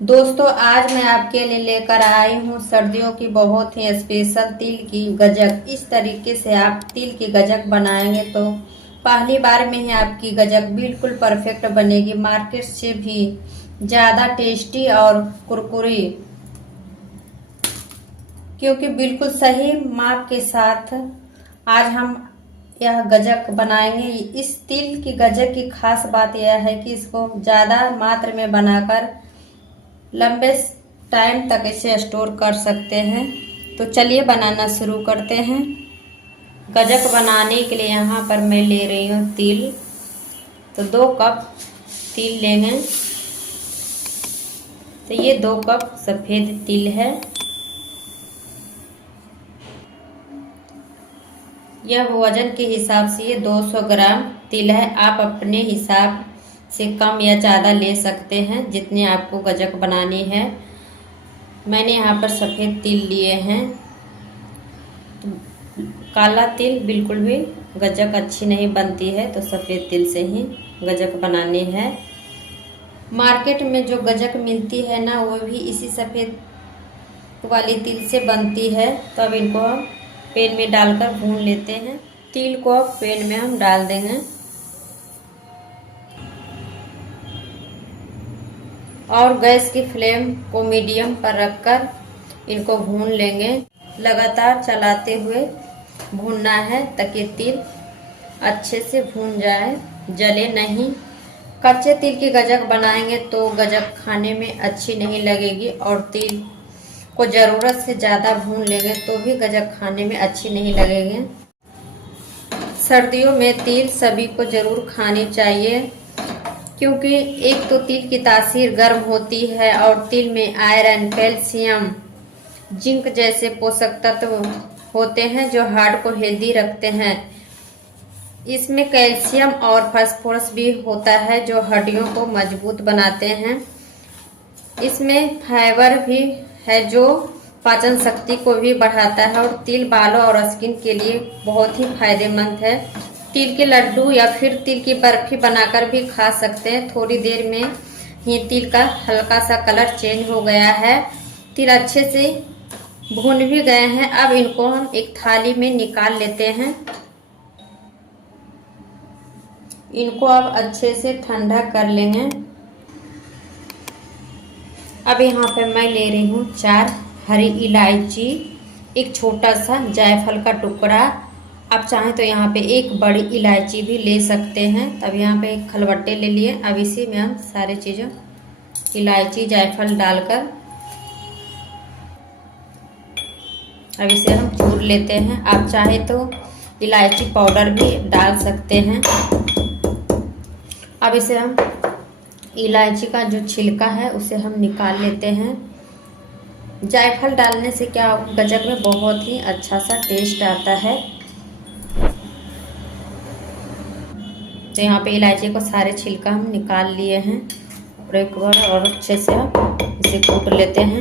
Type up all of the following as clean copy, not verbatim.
दोस्तों, आज मैं आपके लिए लेकर आई हूँ सर्दियों की बहुत ही स्पेशल तिल की गजक। इस तरीके से आप तिल की गजक बनाएंगे तो पहली बार में ही आपकी गजक बिल्कुल परफेक्ट बनेगी, मार्केट से भी ज़्यादा टेस्टी और कुरकुरी, क्योंकि बिल्कुल सही माप के साथ आज हम यह गजक बनाएंगे। इस तिल की गजक की खास बात यह है कि इसको ज़्यादा मात्रा में बनाकर लंबे टाइम तक इसे स्टोर कर सकते हैं। तो चलिए बनाना शुरू करते हैं। गजक बनाने के लिए यहाँ पर मैं ले रही हूँ तिल। तो 2 कप तिल लेंगे। तो ये 2 कप सफ़ेद तिल है। यह वजन के हिसाब से ये 200 ग्राम तिल है। आप अपने हिसाब से कम या ज़्यादा ले सकते हैं जितनी आपको गजक बनानी है। मैंने यहाँ पर सफ़ेद तिल लिए हैं। तो काला तिल बिल्कुल भी गजक अच्छी नहीं बनती है, तो सफ़ेद तिल से ही गजक बनानी है। मार्केट में जो गजक मिलती है ना, वो भी इसी सफ़ेद वाली तिल से बनती है। तो अब इनको हम पैन में डालकर भून लेते हैं। तिल को अब पैन में हम डाल देंगे और गैस की फ्लेम को मीडियम पर रखकर इनको भून लेंगे। लगातार चलाते हुए भूनना है ताकि तिल अच्छे से भून जाए, जले नहीं। कच्चे तिल की गजक बनाएंगे तो गजक खाने में अच्छी नहीं लगेगी, और तिल को ज़रूरत से ज़्यादा भून लेंगे तो भी गजक खाने में अच्छी नहीं लगेगी। सर्दियों में तिल सभी को ज़रूर खानी चाहिए, क्योंकि एक तो तिल की तासीर गर्म होती है और तिल में आयरन, कैल्शियम, जिंक जैसे पोषक तत्व होते हैं जो हार्ट को हेल्दी रखते हैं। इसमें कैल्शियम और फास्फोरस भी होता है जो हड्डियों को मजबूत बनाते हैं। इसमें फाइबर भी है जो पाचन शक्ति को भी बढ़ाता है, और तिल बालों और स्किन के लिए बहुत ही फायदेमंद है। तिल के लड्डू या फिर तिल की बर्फी बनाकर भी खा सकते हैं। थोड़ी देर में ही तिल का हल्का सा कलर चेंज हो गया है। तिल अच्छे से भून भी गए हैं। अब इनको हम एक थाली में निकाल लेते हैं। इनको अब अच्छे से ठंडा कर लेंगे। अब यहाँ पे मैं ले रही हूँ 4 हरी इलायची, एक छोटा सा जायफल का टुकड़ा। आप चाहें तो यहाँ पे एक बड़ी इलायची भी ले सकते हैं। अब यहाँ पे एक खलबट्टे ले लिए। अब इसी में हम सारे चीज़ों इलायची, जायफल डालकर अब इसे हम चूर लेते हैं। आप चाहे तो इलायची पाउडर भी डाल सकते हैं। अब इसे हम इलायची का जो छिलका है उसे हम निकाल लेते हैं। जायफल डालने से क्या गजक में बहुत ही अच्छा सा टेस्ट आता है। तो यहाँ पे इलायची को सारे छिलका हम निकाल लिए हैं, और एक बार और अच्छे से हम इसे कूट लेते हैं।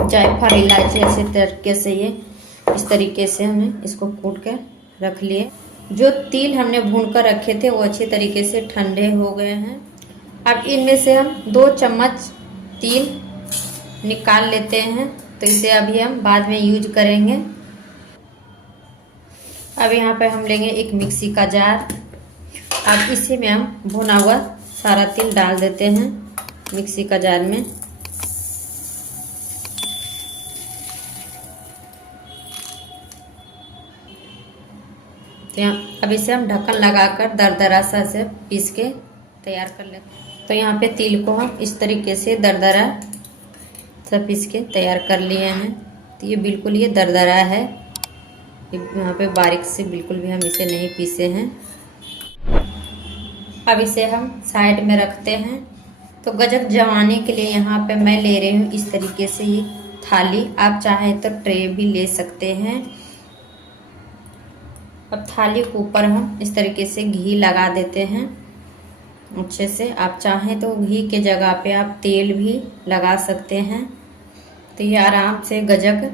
जायफल, इलायची ऐसे तरीके से इस तरीके से हमें इसको कूट के रख लिए। जो तिल हमने भून कर रखे थे वो अच्छी तरीके से ठंडे हो गए हैं। अब इनमें से हम 2 चम्मच तिल निकाल लेते हैं। तो इसे अभी हम बाद में यूज करेंगे। अब यहाँ पे हम लेंगे एक मिक्सी का जार। अब इसी में हम भुना हुआ सारा तिल डाल देते हैं मिक्सी का जार में। तो यहाँ अब इसे हम ढक्कन लगाकर दरदरा सा से पीस के तैयार कर लेते हैं। तो यहाँ पे तिल को हम इस तरीके से दरदरा सा पीस के तैयार कर लिए हैं। तो ये बिल्कुल ये दरदरा है, यहाँ पे बारीक से बिल्कुल भी हम इसे नहीं पीसे हैं। अब इसे हम साइड में रखते हैं। तो गजक जमाने के लिए यहाँ पे मैं ले रही हूँ इस तरीके से ये थाली। आप चाहें तो ट्रे भी ले सकते हैं। अब थाली के ऊपर हम इस तरीके से घी लगा देते हैं अच्छे से। आप चाहें तो घी के जगह पे आप तेल भी लगा सकते हैं। तो ये आराम से गजक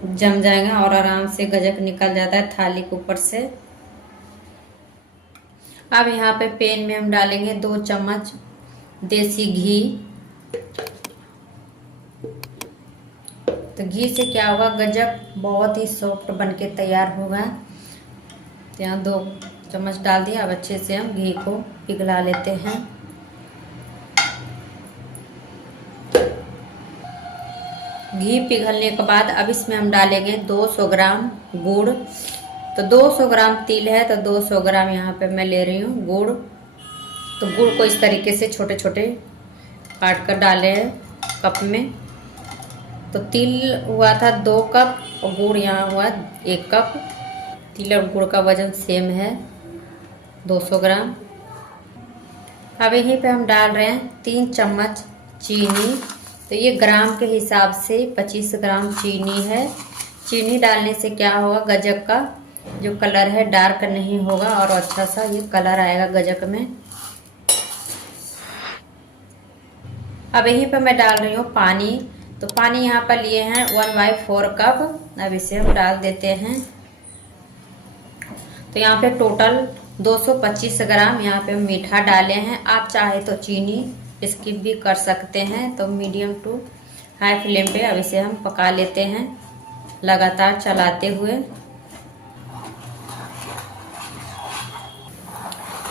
जम जाएगा और आराम से गजक निकल जाता है थाली के ऊपर से। अब यहाँ पे पैन में हम डालेंगे 2 चम्मच देसी घी। तो घी से क्या होगा, गजक बहुत ही सॉफ्ट बनके तैयार होगा। तो यहाँ 2 चम्मच डाल दिया। अब अच्छे से हम घी को पिघला लेते हैं। घी पिघलने के बाद अब इसमें हम डालेंगे 200 ग्राम गुड़। तो 200 ग्राम तिल है तो 200 ग्राम यहाँ पे मैं ले रही हूँ गुड़। तो गुड़ को इस तरीके से छोटे छोटे काट कर डाले हैं कप में। तो तिल हुआ था 2 कप और गुड़ यहाँ हुआ 1 कप। तिल और गुड़ का वजन सेम है 200 ग्राम। अब यहीं पे हम डाल रहे हैं 3 चम्मच चीनी। तो ये ग्राम के हिसाब से 25 ग्राम चीनी है। चीनी डालने से क्या होगा, गजक का जो कलर है डार्क नहीं होगा और अच्छा सा ये कलर आएगा गजक में। अब यहीं पे मैं डाल रही हूँ पानी। तो पानी यहाँ पर लिए हैं 1/4 कप। अब इसे हम डाल देते हैं। तो यहाँ पे टोटल 225 ग्राम यहाँ पे मीठा डाले हैं। आप चाहे तो चीनी स्किप भी कर सकते हैं। तो मीडियम टू हाई फ्लेम पे अब इसे हम पका लेते हैं लगातार चलाते हुए।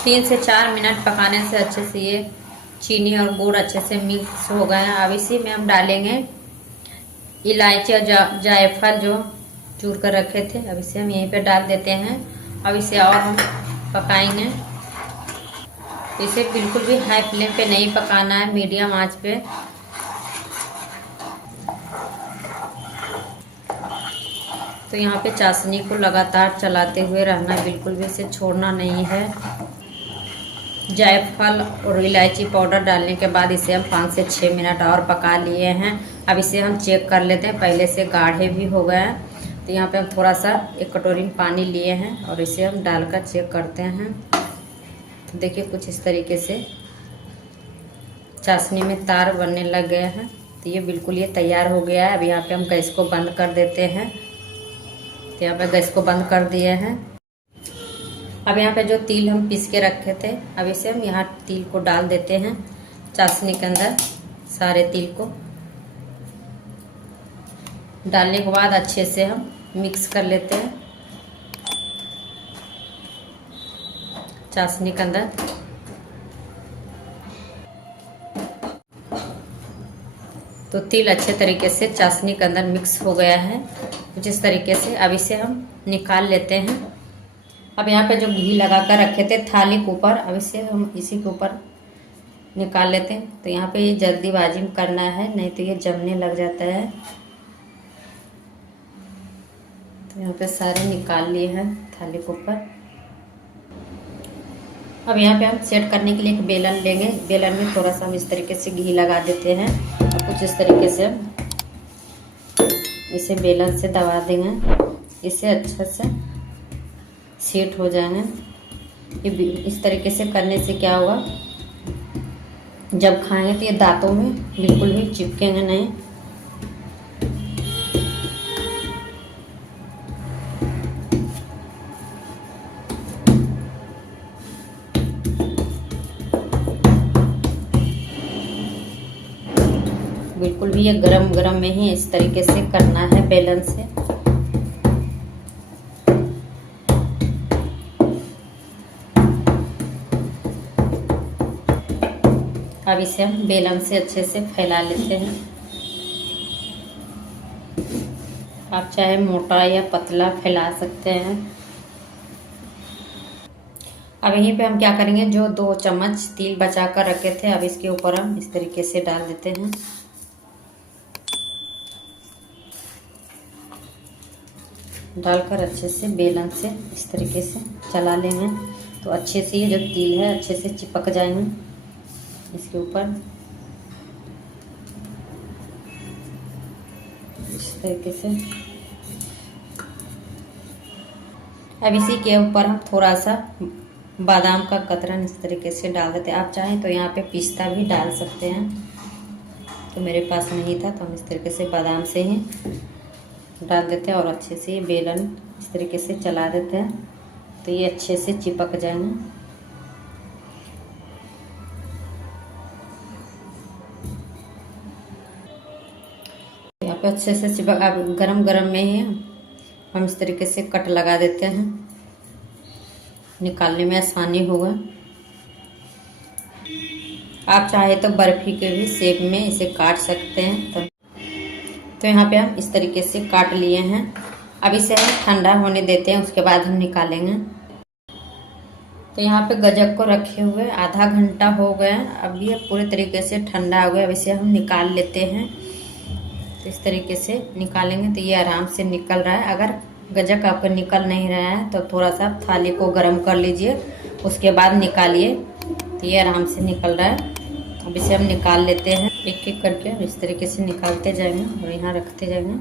3 से 4 मिनट पकाने से अच्छे से ये चीनी और गुड़ अच्छे से मिक्स हो गए हैं। अब इसी में हम डालेंगे इलायची और जायफल जो चूर कर रखे थे। अब इसे हम यहीं पे डाल देते हैं। अब इसे और हम पकाएंगे। इसे बिल्कुल भी हाई फ्लेम पे नहीं पकाना है, मीडियम आंच पे। तो यहाँ पे चाशनी को लगातार चलाते हुए रहना, बिल्कुल भी इसे छोड़ना नहीं है। जायफल और इलायची पाउडर डालने के बाद इसे हम 5 से 6 मिनट और पका लिए हैं। अब इसे हम चेक कर लेते हैं, पहले से गाढ़े भी हो गए हैं। तो यहाँ पे हम थोड़ा सा 1 कटोरी में पानी लिए हैं और इसे हम डालकर चेक करते हैं। तो देखिए कुछ इस तरीके से चाशनी में तार बनने लग गए हैं। तो ये बिल्कुल ये तैयार हो गया है। अब यहाँ पे हम गैस को बंद कर देते हैं। तो यहाँ पे गैस को बंद कर दिए हैं। अब यहाँ पे जो तिल हम पीस के रखे थे, अब इसे हम यहाँ तिल को डाल देते हैं चाशनी के अंदर। सारे तिल को डालने के बाद अच्छे से हम मिक्स कर लेते हैं चाशनी के अंदर। तो तिल अच्छे तरीके से चाशनी के अंदर मिक्स हो गया है कुछ इस तरीके से। अब इसे हम निकाल लेते हैं। अब यहाँ पे जो घी लगा कर रखे थे थाली के ऊपर, अब इसे हम इसी के ऊपर निकाल लेते हैं। तो यहाँ पे ये जल्दीबाजी में करना है, नहीं तो ये जमने लग जाता है। तो यहाँ पे सारे निकाल लिए हैं थाली के ऊपर। अब यहाँ पे हम सेट करने के लिए एक बेलन लेंगे। बेलन में थोड़ा सा हम इस तरीके से घी लगा देते हैं और कुछ इस तरीके से हम इसे बेलन से दबा देंगे। इसे अच्छा से सेट हो जाएंगे। ये इस तरीके से करने से क्या होगा, जब खाएंगे तो ये दांतों में बिल्कुल भी चिपकेंगे नहीं। बिल्कुल भी ये गरम गरम में ही इस तरीके से करना है बेलन से। अब इसे हम बेलन से अच्छे से फैला लेते हैं। आप चाहे मोटा या पतला फैला सकते हैं। अब यहीं पे हम क्या करेंगे, जो 2 चम्मच तिल बचा कर रखे थे, अब इसके ऊपर हम इस तरीके से डाल देते हैं। डालकर अच्छे से बेलन से इस तरीके से चला लेंगे तो अच्छे से ये जो तिल है अच्छे से चिपक जाएंगे इसके ऊपर। इस तरीके से अब इसी के ऊपर हम थोड़ा सा बादाम का कतरन इस तरीके से डाल देते हैं। आप चाहें तो यहाँ पे पिस्ता भी डाल सकते हैं, तो मेरे पास नहीं था तो हम इस तरीके से बादाम से ही डाल देते हैं और अच्छे से ये बेलन इस तरीके से चला देते हैं तो ये अच्छे से चिपक जाएंगे। पे अच्छे से चिपक, अब गरम गरम में ही हम इस तरीके से कट लगा देते हैं, निकालने में आसानी होगा। आप चाहे तो बर्फी के भी शेप में इसे काट सकते हैं। तो यहाँ पे हम इस तरीके से काट लिए हैं। अब इसे हम ठंडा होने देते हैं, उसके बाद हम निकालेंगे। तो यहाँ पे गजक को रखे हुए आधा घंटा हो गया। अब ये पूरे तरीके से ठंडा हो गया। अब इसे हम निकाल लेते हैं। तो इस तरीके से निकालेंगे तो ये आराम से निकल रहा है। अगर गजक आपका निकल नहीं रहा है तो थोड़ा सा थाली को गर्म कर लीजिए, उसके बाद निकालिए। तो ये आराम से निकल रहा है। अब इसे हम निकाल लेते हैं एक एक करके। इस तरीके से निकालते जाएंगे और यहाँ रखते जाएंगे।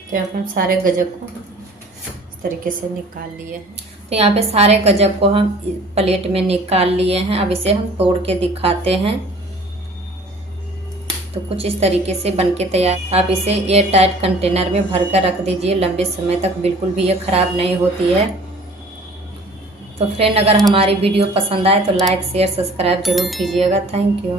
तो यहाँ पर हम सारे गजक को इस तरीके से निकाल लिए हैं। तो यहाँ पे सारे गजक को हम प्लेट में निकाल लिए हैं। अब इसे हम तोड़ के दिखाते हैं। तो कुछ इस तरीके से बनके तैयार। आप इसे एयर टाइट कंटेनर में भर कर रख दीजिए, लंबे समय तक बिल्कुल भी ये खराब नहीं होती है। तो फ्रेंड, अगर हमारी वीडियो पसंद आए तो लाइक शेयर सब्सक्राइब जरूर कीजिएगा। Thank you.